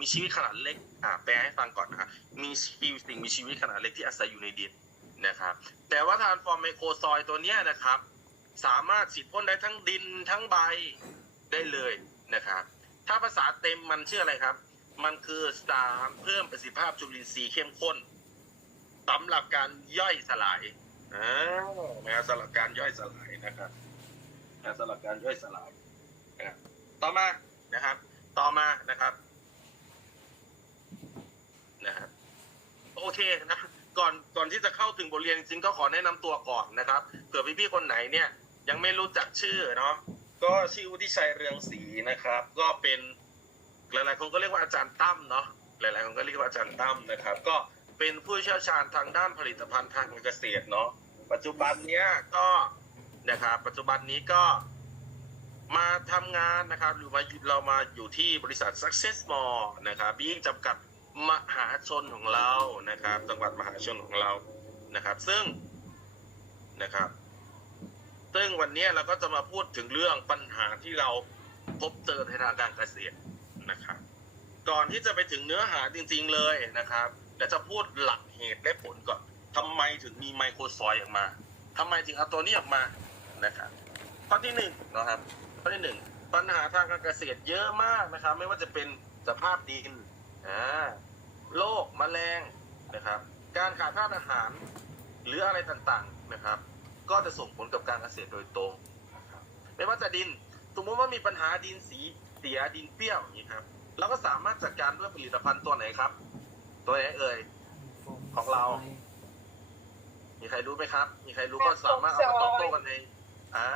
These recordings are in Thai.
มีชีวิตขนาดเล็กอ่าแปลให้ฟังก่อนนะครับมีสิ่งมีชีวิตขนาดเล็กที่อาศัยอยู่ในดินนะครับ แต่ว่าทานฟอร์มไมโครซอยตัวเนี้ยนะครับ สามารถฉีดพ่นได้ทั้งดินทั้งใบได้เลยนะครับถ้าภาษาเต็มมันชื่ออะไรครับ มันคือสารเพิ่มประสิทธิภาพจุลินทรีย์เข้มข้นสำหรับการย่อยสลายอ่านะครับสำหรับการย่อยสลายนะครับสำหรับการย่อยสลายนะต่อมานะครับ ต่อมานะครับ โอเค นะก่อนก่อนที่จะเข้าถึงบทเรียนจริงก็ขอแนะนำตัวก่อนนะครับเผื่อพี่ๆคนไหนเนี่ยยังไม่รู้จักชื่อเนาะก็ชื่อวุฒิชัยเรืองศรีนะครับ ก็เป็นหลายๆคนก็เรียกว่าอาจารย์ตั้มเนาะหลายๆคนก็เรียกว่าอาจารย์ตั้มนะครับ ก็เป็นผู้เชี่ยวชาญทางด้านผลิตภัณฑ์ทางการเกษตรเนาะปัจจุบันเนี้ยก็นะครับปัจจุบันนี้ก็มาทำงานนะครับหรือมาเรามาอยู่ที่บริษัท Success Mall นะครับยิ่งจำกัด มหาชนของเรานะครับ จังหวัดมหาชนของเรานะครับ ซึ่งนะครับ ซึ่งวันนี้เราก็จะมาพูดถึงเรื่องปัญหาที่เราพบเจอในทางการเกษตรนะครับ ก่อนที่จะไปถึงเนื้อหาจริง ๆเลยนะครับเดี๋ยวจะพูดหลักเหตุและผลก่อนทำไมถึงมีไมโครซอยออกมาทำไมถึงเอาตัวนี้ออกมานะครับข้อที่หนึ่งนะครับข้อที่หนึ่งปัญหาทางการเกษตรเยอะมากนะครับ ไม่ว่าจะเป็นสภาพดินอ่า โรคแมลงนะครับ การขาดธาตุอาหาร หรืออะไรต่างๆนะครับ ก็จะส่งผลกับการเกษตรโดยตรงนะครับไม่ว่าจะดินสมมติว่ามีปัญหาดินสีเสียดินเปรี้ยวอย่างนี้ครับเราก็สามารถจัดการด้วยผลิตภัณฑ์ตัวไหนครับ ตัวไหนเอ่ยของเรา มีใครรู้ไหมครับ มีใครรู้ก็สามารถเอามาตอบโต้กันในอ่า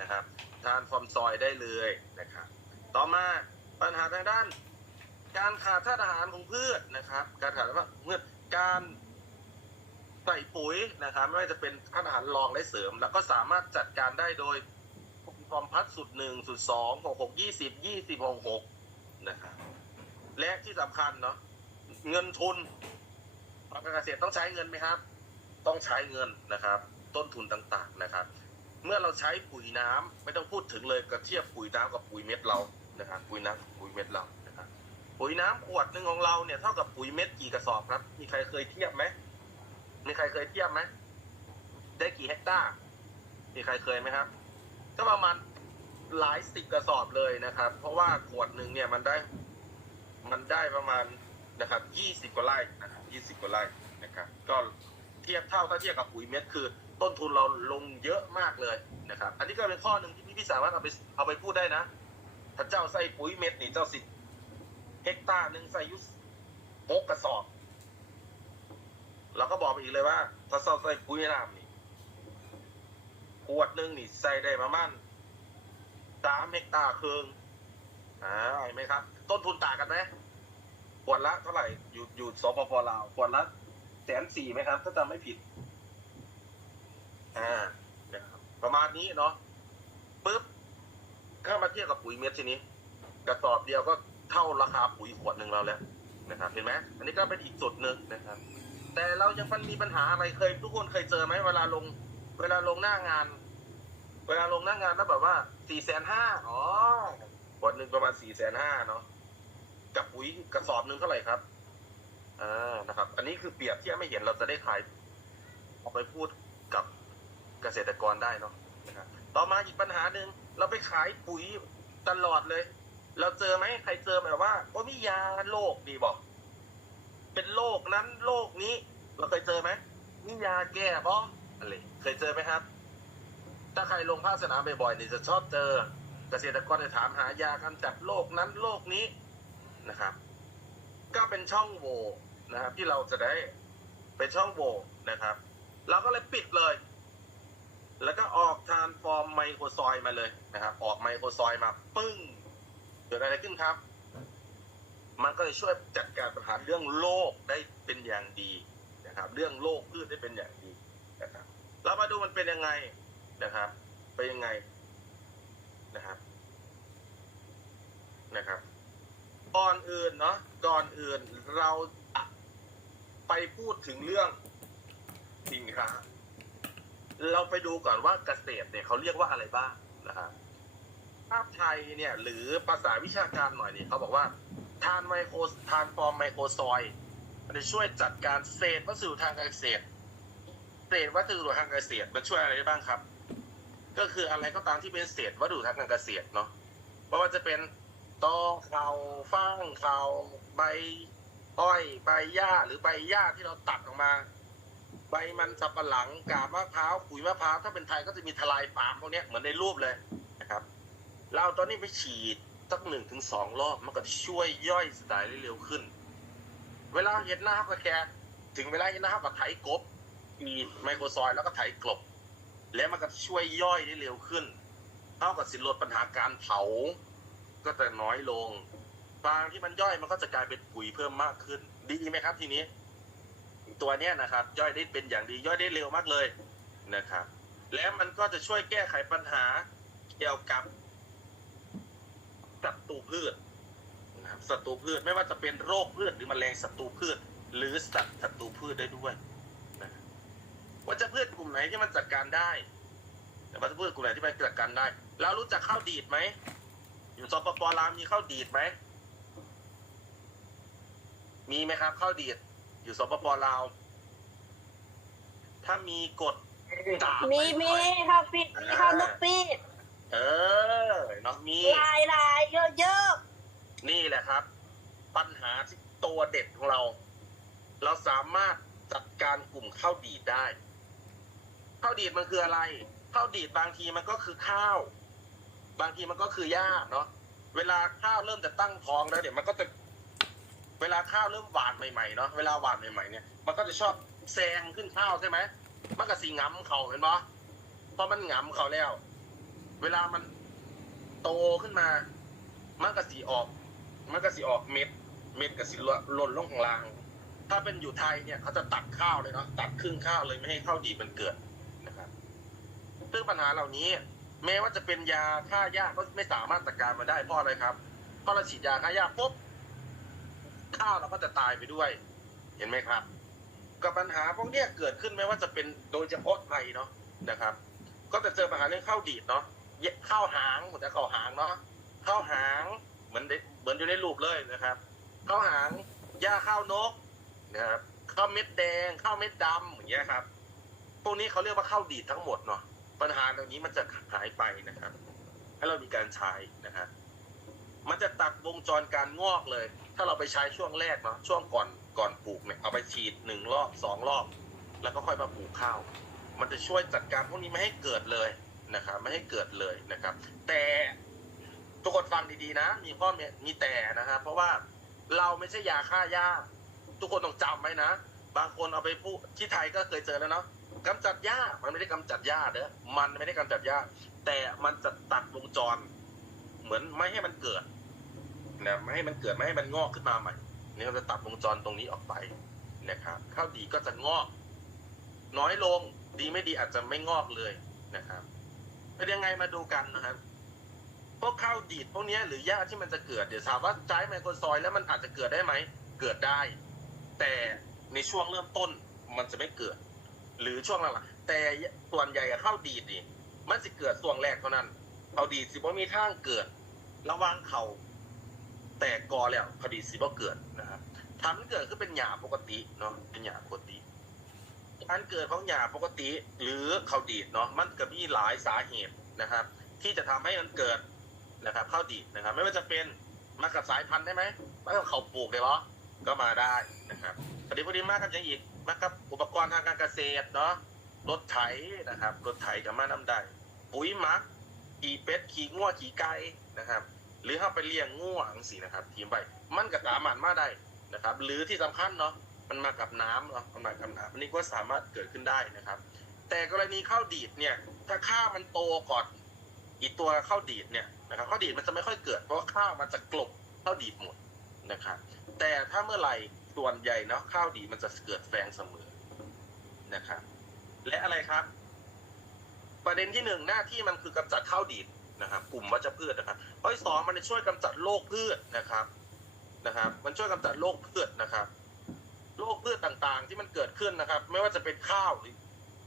นะครับทานฟอร์มซอยได้เลยนะครับ ต่อมาปัญหาทางด้าน การขาดธาตุอาหารของพืชนะครับ การขาดธาตุอาหารของพืชการใส่ปุ๋ยนะครับไม่ว่าจะเป็นธาตุอาหารรองและเสริม แล้วก็สามารถจัดการได้โดยฟอร์มพัดสุดหนึ่งสุดสองหกหกยี่สิบยี่สิบหกหกนะครับและที่สำคัญเนาะเงินทุนการเกษตรต้องใช้เงินไหมครับ ต้องใช้เงินนะครับ ต้นทุนต่างๆนะครับ เมื่อเราใช้ปุ๋ยน้ำไม่ต้องพูดถึงเลยก็เทียบปุ๋ยน้ำกับปุ๋ยเม็ดเรานะครับปุ๋ยน้ำปุ๋ยเม็ดเรา ปุ๋ยน้ำขวดหนึ่งของเราเนี่ยเท่ากับปุ๋ยเม็ดกี่กระสอบครับ มีใครเคยเทียบไหมมีใครเคยเทียบไหมได้กี่เฮกตาร์มีใครเคยไหมครับ ก็ประมาณหลายสิบกระสอบเลยนะครับ เพราะว่าขวดหนึ่งเนี่ยมันได้ มันได้ประมาณนะครับยี่สิบกว่าไร่นะครับยี่สิบกว่าไร่นะครับ ก็เทียบเท่าถ้าเทียบกับปุ๋ยเม็ดคือ ต้นทุนเราลงเยอะมากเลยนะครับ อันนี้ก็เป็นข้อหนึ่งที่พี่พี่สามารถเอาไปเอาไปพูดได้นะ ถ้าเจ้าใส่ปุ๋ยเม็ดนี่เจ้าสิ เฮกตาร์หนึ่งใส่ยุหกกระสอบเราก็บอกไปอีกเลยว่า ถ้าเจ้าใส่ปุ๋ยน้ำนี่ขวดหนึ่งนี่ใส่ได้ประมาณสามเฮกตาร์ครึ่งอ่าเห็นไหมครับ ต้นทุนต่างกันไหมขวดละเท่าไหร่อยู่อยู่สปปลาวขวดละแสนสี่ไหมครับ ถ้าจำไม่ผิด อ่าประมาณนี้เนาะปุ๊บถ้ามาเทียบกับปุ๋ยเม็ดทีนี้กระสอบเดียวก็ เท่าราคาปุ๋ยขวดหนึ่งเราแล้วนะครับเห็นไหมอันนี้ก็เป็นอีกจุดหนึ่งนะครับ แต่เรายังมันมีปัญหาอะไรเคย ทุกคนเคยเจอไหมเวลาลง เวลาลงหน้างาน เวลาลงหน้างานแล้วแบบว่าสี่แสนห้าอ๋อขวดหนึ่งประมาณสี่แสนห้าเนาะกับปุ๋ยกระสอบหนึ่งเท่าไหร่ครับอ่านะครับ อันนี้คือเปรียบเทียบไม่เห็นเราจะได้ขายเอาไปพูดกับเกษตรกรได้เนาะนะครับต่อมาอีกปัญหาหนึ่งเราไปขายปุ๋ยตลอดเลย เราเจอไหมใครเจอแบบว่าว่ามียาโรคดีบอก เป็นโรคนั้นโรคนี้ เราเคยเจอไหมมียาแก้บ้องอะไรเคยเจอไหมครับ ถ้าใครลงภาคสนามบ่อยๆนี่จะชอบเจอ เกษตรกรจะถามหายากำจัดโรคนั้นโรคนี้นะครับ ก็เป็นช่องโหว่นะครับ ที่เราจะได้เป็นช่องโหว่นะครับเราก็เลยปิดเลย แล้วก็ออกทานฟอร์มไมโครซอยมาเลยนะครับ ออกไมโครซอยมาปึ้ง กิดอะไรขึ้นครับ มันก็จะช่วยจัดการปัญหาเรื่องโรคได้เป็นอย่างดีนะครับ เรื่องโรคพืชได้เป็นอย่างดีนะครับเรามาดูมันเป็นยังไงนะครับ เป็นยังไงนะครับนะครับ ก่อนอื่นเนาะก่อนอื่นเราไปพูดถึงเรื่องสินค้าเราไปดูก่อนว่าเกษตรเนี่ยเขาเรียกว่าอะไรบ้างนะครับ ภาพไทยเนี่ย หรือภาษาวิชาการหน่อยเนี่ยเขาบอกว่าทานไมโครทานฟอร์มไมโครซอยมันจะช่วยจัดการเศษวัสดุทางการเกษตรเศษวัสดุทางการเกษตรมันช่วยอะไรได้บ้างครับ ก็คืออะไรก็ตามที่เป็นเศษวัสดุทางการเกษตรเนาะเพราะว่าจะเป็นตอเขาฟางเขาใบอ้อยใบหญ้าหรือใบหญ้าที่เราตัดออกมา ใบมันสับปะหลังกาบมะพร้าวขุยมะพร้าวถ้าเป็นไทยก็จะมีทลายปามพวกนี้เหมือนในรูปเลย เราตอนนี้ไปฉีดสักหนึ่งถึงสองรอบมันก็ช่วยย่อยสลายได้เร็วขึ้น เวลาเห็นหน้าเขาก็แก ถึงเวลาเห็นหน้าเขาก็ไถกบมีไมโครซอยแล้วก็ไถกลบ แล้วมันก็ช่วยย่อยได้เร็วขึ้นเท่ากับสินลดปัญหาการเผา ก็จะน้อยลงฟางที่มันย่อยมันก็จะกลายเป็นปุ๋ยเพิ่มมากขึ้น ดีไหมครับทีนี้ ตัวเนี้ยนะครับ ย่อยได้เป็นอย่างดีย่อยได้เร็วมากเลยนะครับ แล้วมันก็จะช่วยแก้ไขปัญหาเกี่ยวกับ ศัตรูพืชนะครับศัตรูพืชไม่ว่าจะเป็นโรคพืชหรือแมลงศัตรูพืช หรือสัตว์ศัตรูพืชได้ด้วยนะว่าจะพืชกลุ่มไหนที่มันจัดการได้แต่ว่าจะพืชกลุ่มไหนที่มันจัดการได้ แล้วรู้จักข้าวดีดไหมอยู่สปปลาวมีข้าวดีดไหมมีไหมครับข้าวดีดอยู่สปปลาวถ้ามีกดตามมีมีข้าวปิดมีข้าวนกปีด เออเนาะมีลายลายเยอะเยอะนี่แหละครับ ปัญหาที่ตัวเด็ดของเรา เราสามารถจัดการกลุ่มข้าวดีดได้ข้าวดีดมันคืออะไรข้าวดีดบางทีมันก็คือข้าว บางทีมันก็คือหญ้าเนาะเวลาข้าวเริ่มจะตั้งท้องแล้วเดี๋ยวมันก็จะเวลาข้าวเริ่มหวานใหม่ๆเนาะเวลาหวานใหม่ๆเนี่ยมันก็จะชอบแซงขึ้นข้าวใช่ไหมมันก็สีงำเขาเห็นปะพอมันงำเขาแล้ว เวลามันโตขึ้นมา มันก็สีออก มันก็สีออกเม็ด เม็ดกับสีหล่นลงลาง ถ้าเป็นอยู่ไทยเนี่ยเขาจะตัดข้าวเลยเนาะตัดครึ่งข้าวเลยไม่ให้ข้าวดีมันเกิดนะครับซึ่งปัญหาเหล่านี้ แม้ว่าจะเป็นยาฆ่าหญ้าก็ไม่สามารถจัดการมาได้เพราะอะไรครับเพราะเราฉีดยาฆ่าหญ้าปุ๊บข้าวเราก็จะตายไปด้วย เห็นไหมครับ กับปัญหาพวกเนี้ยเกิดขึ้นไม่ว่าจะเป็นโดยเฉพาะไทยเนาะนะครับ ก็จะเจอปัญหาเรื่องข้าวดีดเนาะ เข้าวหางผมจะข้าหางเนาะข้าวหางเหมือนเหมือนอยู่ในรูปเลยนะครับข้าวหางหญ้าข้าวนกนะครับข้าวเม็ดแดงข้าวเม็ดดำอย่างเงี้ยครับพวกนี้เขาเรียกว่าข้าวดีดทั้งหมดเนาะปัญหาเหล่านี้มันจะหายไปนะครับ ให้เรามีการใช้นะครับมันจะตัดวงจรการงอกเลย ถ้าเราไปใช้ช่วงแรกเนาะช่วงก่อนก่อนปลูกเนี่ยเอาไปฉีดหนึ่งรอบสองรอบ แล้วก็ค่อยมาปลูกข้าว มันจะช่วยจัดการพวกนี้ไม่ให้เกิดเลย นะครับไม่ให้เกิดเลยนะครับ แต่ทุกคนฟังดีๆนะ มีข้อมีมีแต่นะครับ เพราะว่าเราไม่ใช่ยาฆ่าหญ้า ทุกคนต้องจำไว้นะ บางคนเอาไปพูดที่ไทยก็เคยเจอแล้วเนาะกำจัดหญ้ามันไม่ได้กำจัดหญ้าเด้อมันไม่ได้กำจัดหญ้า แต่มันจะตัดวงจร เหมือนไม่ให้มันเกิดนะไม่ให้มันเกิดไม่ให้มันงอกขึ้นมาใหม่นี่เราจะตัดวงจรตรงนี้ออกไปนะครับข้าวดีก็จะงอก น้อยลงดีไม่ดีอาจจะไม่งอกเลยนะครับ เป็นยังไงมาดูกันนะครับพวกข้าวดีดพวกนี้หรือหญ้าที่มันจะเกิดเดี๋ยวถามว่าใช้ไมโครซอยแล้วมันอาจจะเกิดได้ไหมเกิดได้ แต่ในช่วงเริ่มต้นมันจะไม่เกิด หรือช่วงหลังแต่ส่วนใหญ่ข้าวดีดนี่มันจะเกิดช่วงแรกเท่านั้นข้าวดีดสิบ่มีทางเกิด ระว่างเขาแตกกอแล้วข้าวดีสิบ่เกิดนะครับทำให้เกิดขึ้นเป็นหยาปกติเนาะเป็นหยาปก การเกิดของหยาปกติ หรือข้าวดีดเนาะมันก็มีหลายสาเหตุนะครับ ที่จะทำให้มันเกิดนะครับข้าวดีดนะครับ ไม่ว่าจะเป็นมากับสายพันธุ์ได้ไหมมากับเขาปลูกได้หรอก็มาได้นะครับพอดีพอดีมากกับอยังอีกมากับอุปกรณ์ทางการเกษตรเนาะรถไถนะครับรถไถกับมาน้ำได้ปุ๋ยมักขี่เป็ดขี่งัวขี่ไก่นะครับ หรือเข้าไปเลี้ยงงัวอังสีนะครับทีมไปมันก็สามารถมาได้นะครับ หรือที่สำคัญเนาะ มันมากับน้ำเนาะมันมากับน้ำอันนี้ก็สามารถเกิดขึ้นได้นะครับ แต่กรณีข้าวดีดเนี่ย ถ้าข้าวมันโตก่อนอีตัวข้าวดีดเนี่ยนะครับข้าวดีดมันจะไม่ค่อยเกิดเพราะข้าวมันจะกลบข้าวดีดหมดนะครับ แต่ถ้าเมื่อไหร่ส่วนใหญ่เนาะข้าวดีดมันจะเกิดแฝงเสมอนะครับ และอะไรครับ ประเด็นที่หนึ่งหน้าที่มันคือกำจัดข้าวดีดนะครับ กลุ่มวัชพืชนะครับข้อที่สองมันจะช่วยกำจัดโรคพืชนะครับนะครับ มันช่วยกำจัดโรคพืชนะครับ โรคพืชต่างๆ ที่มันเกิดขึ้นนะครับ ไม่ว่าจะเป็นข้าวหรือ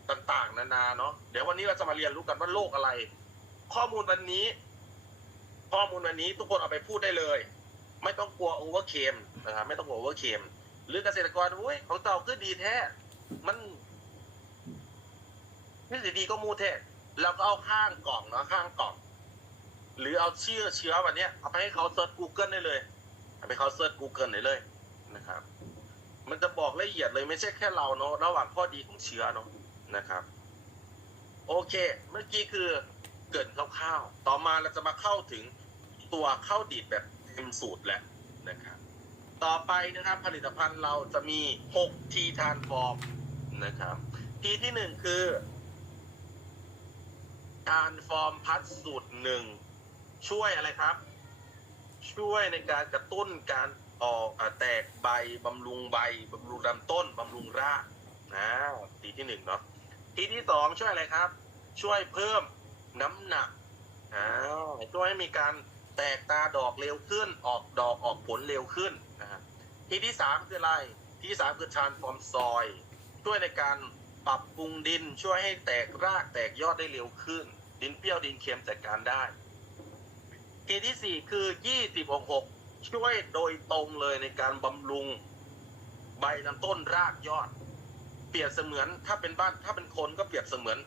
ต่างๆ นานาเนาะเดี๋ยววันนี้เราจะมาเรียนรู้กันว่าโรคอะไร ข้อมูลวันนี้ ข้อมูลวันนี้ทุกคนเอาไปพูดได้เลย ไม่ต้องกลัวโอเวอร์เคมนะครับไม่ต้องกลัวโอเวอร์เคมหรือเกษตรกรโอ้ยของเต่าคือดีแท้ มันนี่ดีก็มูแท้เราก็เอาข้างกล่องเนาะข้างกล่อง หรือเอาเชื้อเชื้อวันนี้เอาไปให้เขาเซิร์ช Google ได้เลยเอาไปเขาเซิร์ช Google ได้เลยนะครับ มันจะบอกละเอียดเลยไม่ใช่แค่เราเนาะระหว่างข้อดีของเชื้อเนาะนะครับ โอเค เมื่อกี้คือเกินคร่าวๆต่อมาเราจะมาเข้าถึงตัวข้าวดีดแบบเต็มสูตรแล้วนะครับ ต่อไปนะครับผลิตภัณฑ์เราจะมี6ทีทานฟอร์มนะครับทีที่หนึ่งคือทานฟอร์มพัดสูตรหนึ่งช่วยอะไรครับ ช่วยในการกระตุ้นการ ออกอแตกใบบำรุงใบบำรุงลำต้นบำรุงรากนะทีที่หนึ่งเนาะทีที่สองช่วยอะไรครับ ช่วยเพิ่มน้ำหนักอ้าวช่วยให้มีการแตกตาดอกเร็วขึ้น ออกดอกออกผลเร็วขึ้นนะทีที่สามคืออะไรที่สามคือทานฟอร์มซอย ช่วยในการปรับปรุงดินช่วยให้แตกรากแตกยอดได้เร็วขึ้น ดินเปรี้ยวดินเค็มจัดการได้ทีที่สี่คือยี่สิบหกหก ช่วยโดยตรงเลยในการบำรุงใบลำต้นรากยอด เปรียบเสมือนถ้าเป็นบ้านถ้าเป็นคนก็เปรียบเสมือน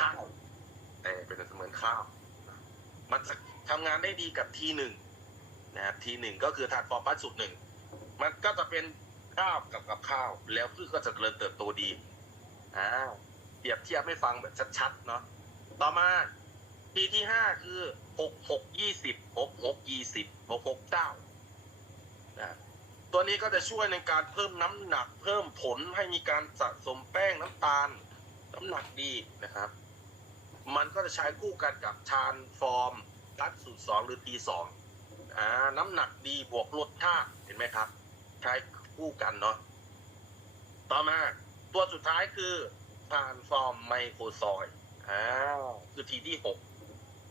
ข้าวเออเป็นเสมือนข้าวมันทำงานได้ดีกับทีหนึ่งนะครับทีหนึ่งก็คือทานฟอร์ปัสสูตรหนึ่งมันก็จะเป็นข้าวกับกับข้าว แล้วพืชก็จะเจริญเติบโตดีอ่าเปรียบเทียบให้ฟังแบบชัดๆเนาะต่อมาปีที่ห้าคือหกหกยี่สิบหกหกยี่สิบหกหกเก้า นะตัวนี้ก็จะช่วยในการเพิ่มน้ำหนัก เพิ่มผลให้มีการสะสมแป้งน้ำตาล น้ำหนักดีนะครับ มันก็จะใช้คู่กันกับชานฟอร์มรัดสูตรสองหรือตีสองอ่าน้ำหนักดีบวกลดท่าเห็นไหมครับ ใช้คู่กันเนาะต่อมาตัวสุดท้ายคือทานฟอร์มไมโครซอยอ่าคือทีที่หก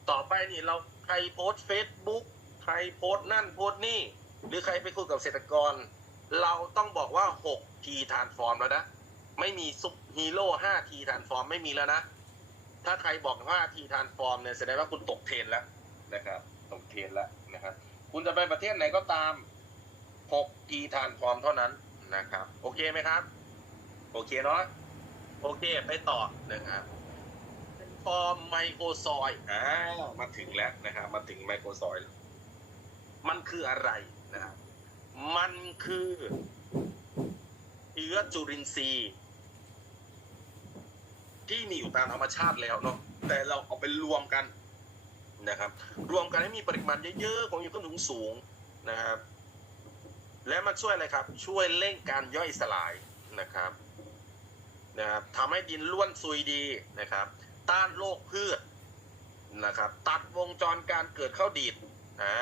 ต่อไปนี่เราใครโพสเฟซบุ๊กใครโพสนั่นโพสนี่ หรือใครไปคุยกับเกษตรกร เราต้องบอกว่า6ทีทานฟอร์มแล้วนะ ไม่มีซุปฮีโร่5ทีทานฟอร์มไม่มีแล้วนะ ถ้าใครบอก5ทีทานฟอร์มเนี่ยแสดงว่าคุณตกเทรนแล้วนะครับตกเทรนแล้วนะครับคุณจะไปประเทศไหนก็ตาม6ทีทานฟอร์มเท่านั้นนะครับ โอเคไหมครับ โอเคเนาะโอเคไปต่อนะครับฟอร์มไมโครซอยอ่ามาถึงแล้วนะครับมาถึงไมโครซอยมันคืออะไร นะมันคือเชื้อจุลินทรีย์ที่มีอยู่ตามธรรมชาติแล้วเนาะแต่เราเอาไปรวมกันนะครับ รวมกันให้มีปริมาณเยอะๆของอยู่ต้นถุงสูงนะครับ และมันช่วยอะไรครับ ช่วยเร่งการย่อยสลายนะครับนะครับทำให้ดินล้วนซุยดีนะครับ ต้านโรคพืชนะครับ ตัดวงจรการเกิดข้าวดีด อ่า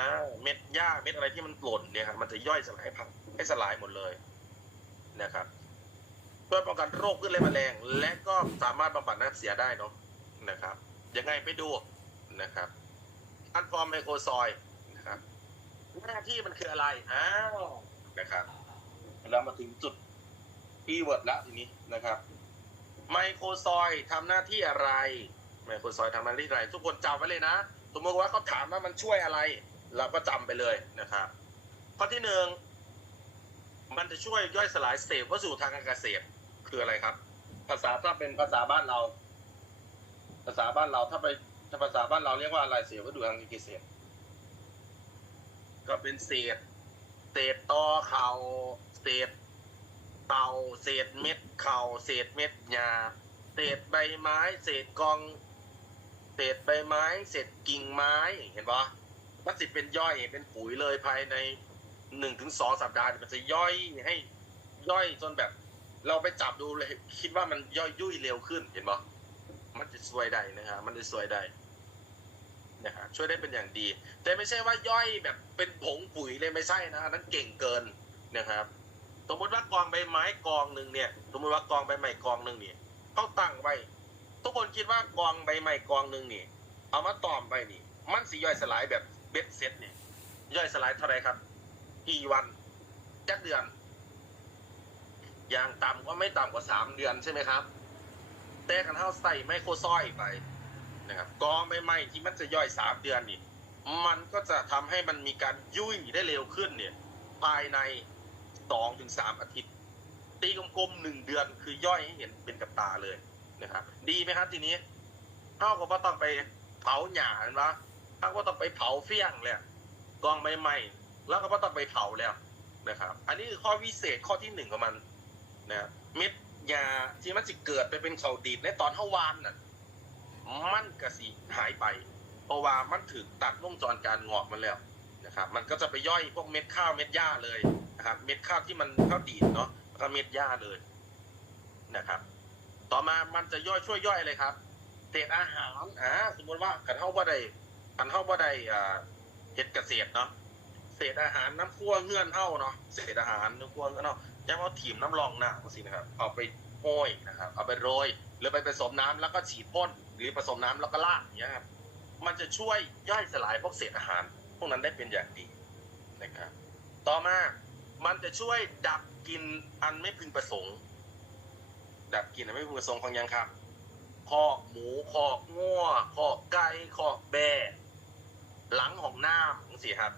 เม็ดหญ้าเม็ดอะไรที่มันหล่นเนี่ยครับมันจะย่อยสลายพังให้สลายหมดเลยนะครับเพื่อป้องกันโรคพืชและแมลง และก็สามารถบำบัดน้ำเสียได้เนาะนะครับยังไงไปดูนะครับอันฟอร์มไมโครซอยนะครับหน้าที่มันคืออะไรอ้าวนะครับเรามาถึงจุดคีย์เวิร์ดล้วทีนี้นะครับไมโครซอยทำหน้าที่อะไรไมโครซอยทำหน้าที่อะไรทุกคนจำไว้เลยนะ สมมติว่าเขาถามว่ามันช่วยอะไร เราก็จำไปเลยนะครับข้อที่หนึ่งมันจะช่วยย่อยสลายเศษวัสดุทางการเกษตรคืออะไรครับ ภาษาถ้าเป็นภาษาบ้านเรา ภาษาบ้านเราถ้าไปถ้าภาษาบ้านเราเรียกว่าอะไรเศษวัสดุทางการเกษตร ก็เป็นเศษเศษตอเข่าเศษเต่าเศษเม็ดเข่าเศษเม็ดหญ้าเศษใบไม้ เศษกอง เศษใบไม้ เศษกิ่งไม้เห็นปะ มันสิเป็นย่อยเป็นปุ๋ยเลยภายในหนึ่งถึงสองสัปดาห์มันจะย่อยให้ย่อยจนแบบ เราไปจับดูเลย คิดว่ามันย่อยยุ่ยเร็วขึ้นเห็นปะมันจะสวยได้นะครับมันจะสวยได้นะครับช่วยได้เป็นอย่างดี แต่ไม่ใช่ว่าย่อยแบบเป็นผงปุ๋ยเลยไม่ใช่นะนั้นเก่งเกินนะครับ สมมติว่ากองใบไม้กองหนึ่งเนี่ย สมมติว่ากองใบไม้กองหนึ่งเนี่ยเขาตั้งไว้ ทุกคนคิดว่ากองใบไม้กองหนึ่งนี่ เอามาตอมไปนี่ มันสิย่อยสลายแบบ เบ็ดเซ็ตเนี่ยย่อยสลายเท่าไรครับ กี่วันจักเดือน อย่างต่ำก็ไม่ต่ำกว่าสามเดือนใช่ไหมครับ แต่กันเท่าใส่ไมโครซอยไปนะครับกองใบไม้ที่มันจะย่อยสามเดือนนี่มันก็จะทำให้มันมีการยุ่ยได้เร็วขึ้นเนี่ย ภายในสองถึงสามอาทิตย์ ตีกลมๆหนึ่งเดือนคือย่อยให้เห็นเป็นกับตาเลยนะครับ ดีไหมครับทีนี้เท่ากับว่าต้องไปเผาหญ้าเห็นปะ เท่ากับว่าต้องไปเผาเฟี้ยงเลยกองใหม่ๆแล้วก็ว่าต้องไปเผาแล้วนะครับ อันนี้คือข้อวิเศษข้อที่หนึ่งของมันนะครับเม็ดยาที่มันจะเกิดไปเป็นเขาดีดในตอนเท่าวานน่ะมันกระสีหายไป เพราะว่ามันถึงตัดวงจรการงอกมันแล้วนะครับ มันก็จะไปย่อยพวกเม็ดข้าวเม็ดหญ้าเลยนะครับ เม็ดข้าวที่มันข้าวดีดเนาะแล้วก็เม็ดหญ้าเลยนะครับ ต่อมามันจะย่อยช่วยย่อยเลยครับเศษอาหารอ่าสมมติว่าขันเท่าว่าใด ขันเท่าว่าใดอ่าเห็ดเกษตรเนาะเศษอาหารน้ำคั่วเงื่อนเท่าเนาะเศษอาหารน้ำคั่วเงื่อนเท่ายังเอาถีมน้ำรองหน้าสินะครับ เอาไปโห้อยนะครับ เอาไปโรย หรือไปผสมน้ำแล้วก็ฉีดพ่นหรือผสมน้ำแล้วก็ลาดอย่างเงี้ยครับมันจะช่วยย่อยสลายพวกเศษอาหาร พวกนั้นได้เป็นอย่างดีนะครับ ต่อมามันจะช่วยดับกลินอันไม่พึงประสงค์ ดับกลินอันไม่พึงประสงค์ของยังครับคอกหมูคอกงัวคอกไก่คอกแบะ หลังห้องน้ำจังสิครับ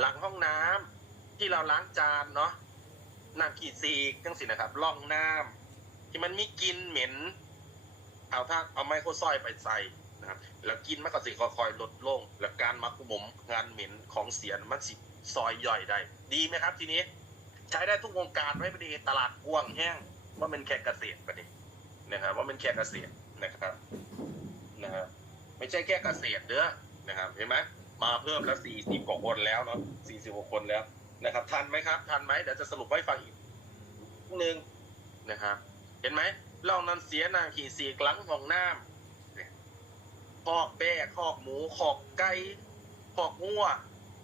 หลังห้องน้ำที่เราล้างจานเนาะน้ำขีดซีกจังสินะครับร่องน้ำที่มันมีกลินเหม็น เอาถ้าเอาไมโครซอยไปใส่นะครับ แล้วกินมันก็สิค่อยๆลดลง แล้วการมักหมมงานเหม็นของเสียมันสิซอยย่อยได้ ดีไหมครับ ทีนี้ ใช้ได้ทุกวงการไม่เป็นตลาดกว้างแห้งว่าเป็นแค่เกษตรประเด็นนะครับ ว่าเป็นแค่เกษตรนะครับนะครับไม่ใช่แค่เกษตรเด้อนะครับเห็นไหม มาเพิ่มแล้วสี่สิบกว่าคนแล้วเนาะสี่สิบกว่าคนแล้วนะครับ ทันไหมครับ ทันไหมเดี๋ยวจะสรุปให้ฟังอีกหนึ่งนะครับ เห็นไหมลองนำเสียนางขี่สีกลังของน้ำคอกแบะคอกหมูคอกไก่คอกงัว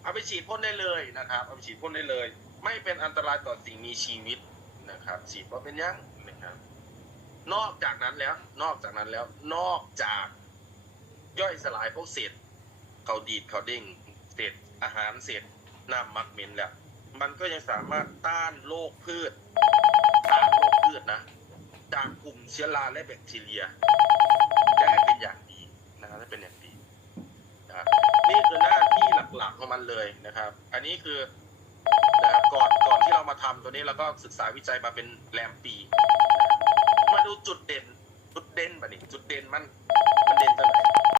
เอาไปฉีดพ่นได้เลยนะครับเอาไปฉีดพ่นได้เลย ไม่เป็นอันตรายต่อสิ่งมีชีวิตนะครับ ฉีดว่าเป็นยังนะครับ นอกจากนั้นแล้ว นอกจากนั้นแล้ว นอกจากย่อยสลายพวกเศษ เขาดีดเขาเด้งเศษอาหารเศษน้ำมักเหม็นแล้วมันก็ยังสามารถต้านโรคพืชต้านโรคพืชนะ จากกลุ่มเชื้อราและแบคทีเรียจะให้เป็นอย่างดีนะครับให้เป็นอย่างดีนะครับนี่คือหน้าที่หลักๆของมันเลยนะครับ อันนี้คือนะครับก่อนก่อนที่เรามาทำตัวนี้เราก็ศึกษาวิจัยมาเป็นแรมปี มาดูจุดเด่น จุดเด่นแบบนี้จุดเด่นมันมันเด่นตรงไหน